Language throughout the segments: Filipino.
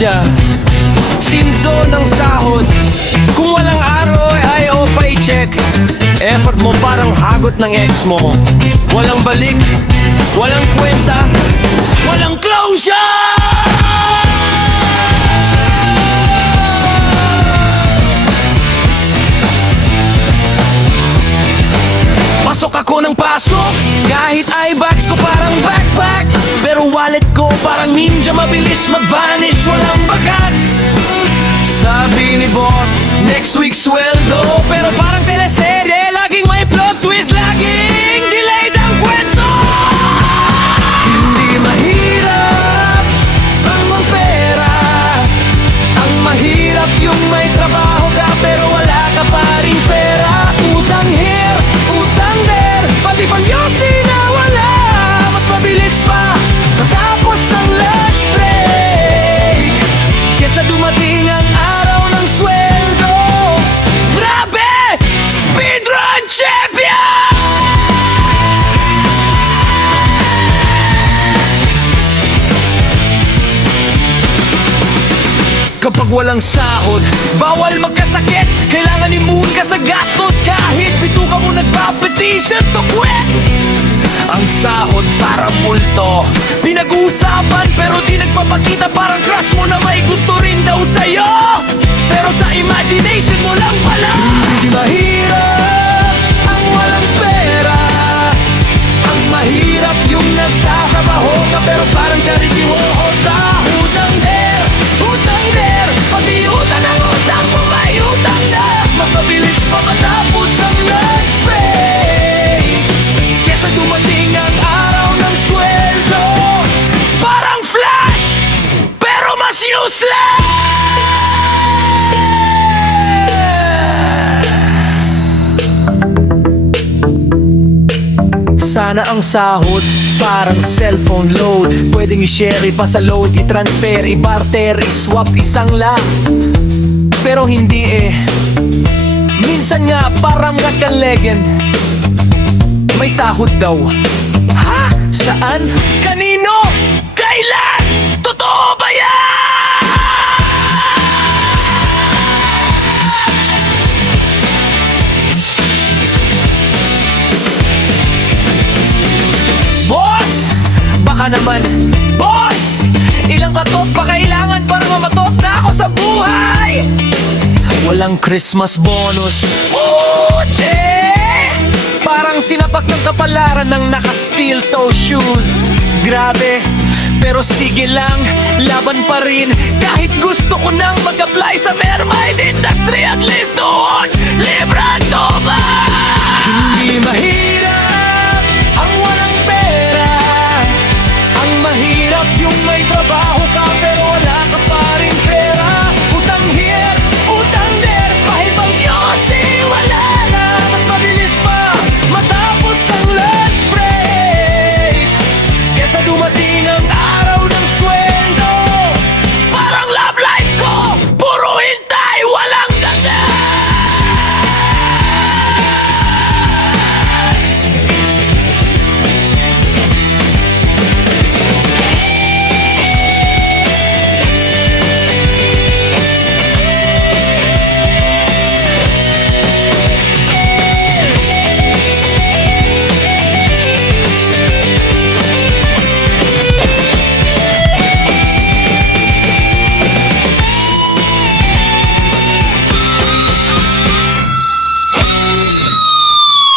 siya. Sinzo ng sahod. Kung walang araw ay o paycheck. Effort mo parang hagot ng ex mo. Walang balik, walang kwenta, walang closure. Pasok ako ng pasok, kahit eyebags ko parang backpack. Pero wallet ko parang ninja, mabilis mag-vanish, walang bagas. Sabi ni boss, next week sweldo. Pero parang teleserye, laging may plot twist, laging delayed ang kwento. Hindi mahirap ang magpera. Ang mahirap yung may trabaho ka pero wala ka pa rin pera. Utang here, utang there, pati pang yosi na wala. Mas mabilis pa matapos ang lunch break kesa dumating ang araw ng sweldo. Grabe! Speedrun champion! Kapag walang sahod, bawal magkasakit. Kailangan imuhon ka sa gastos kahit bituka mo nagpa-petition to quit. Ang sahod para multo, pinag-uusapan pero di nagpapakita. Parang crush mo na may gusto rin daw sa'yo, pero sa imagination mo lang pala. Hindi mahirap ang walang pera. Ang mahirap yung nagtatrabaho ka pero parang charity walk ka. Utang there, utang there, pati utang ng utang mo may utang na. Mas mabilis pa matapos ang lunch break kesa dumating ang araw ng sweldo. Parang flash, pero mas useless. Sana ang sahod parang cellphone load. Pwedeng i-share, ipasa load, i-transfer, i-barter, i-swap, isang lang. Pero hindi eh. Minsan nga parang like a legend. May sahod daw. Ha? Saan? Kanino? Kailan? Totoo ba yan? Boss! Baka naman. Boss! Ilang katot pa kailangan para mamatot na ako sa buhay? Walang Christmas bonus. Uche! Parang sinapak ng kapalaran ng naka-steel toe shoes. Grabe, pero sige lang, laban pa rin. Kahit gusto ko nang mag-apply sa mermaid industry, at least doon, librado ba? Hindi mahirap ang walang pera. Ang mahirap yung may trabaho ka pero wala ka pa rin pera. Utang here, utang there, kahit pang yosi, wala na. Mas mabilis pa matapos ang lunch break kesa dumating ang araw ng sweldo. Parang love life ko, puro hintay, walang ganda.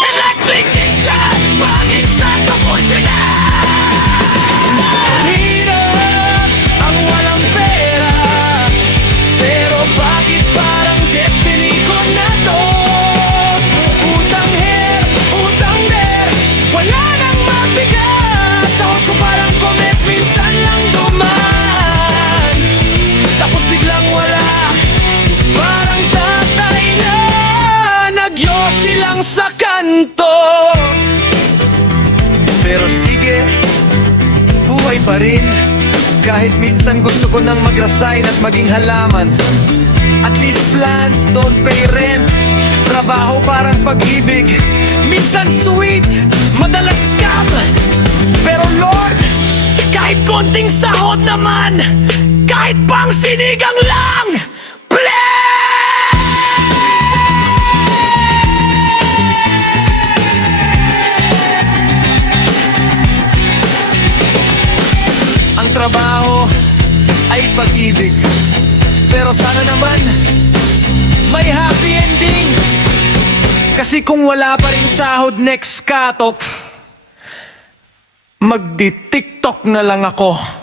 Electric Nation, pangit sa kapuso na. Mahirap ang walang pera, pero bakit parang destiny ko na to? Utang here, utang there, wala nang mabigat. Sahod ko parang comet, minsan lang dumaan, tapos biglang wala. Parang tatay na nagyosi lang sa kanto. Pero sige, buhay pa rin. Kahit minsan gusto ko nang mag-resign at maging halaman. At least plans don't pay rent. Trabaho parang pag-ibig, minsan sweet, madalas scam. Pero Lord, kahit konting sahod naman, kahit Kahit pang sinigang lang, play! Ang trabaho ay pag-ibig, pero sana naman may happy ending. Kasi kung wala pa rin sahod next cut-off, magdi-TikTok na lang ako.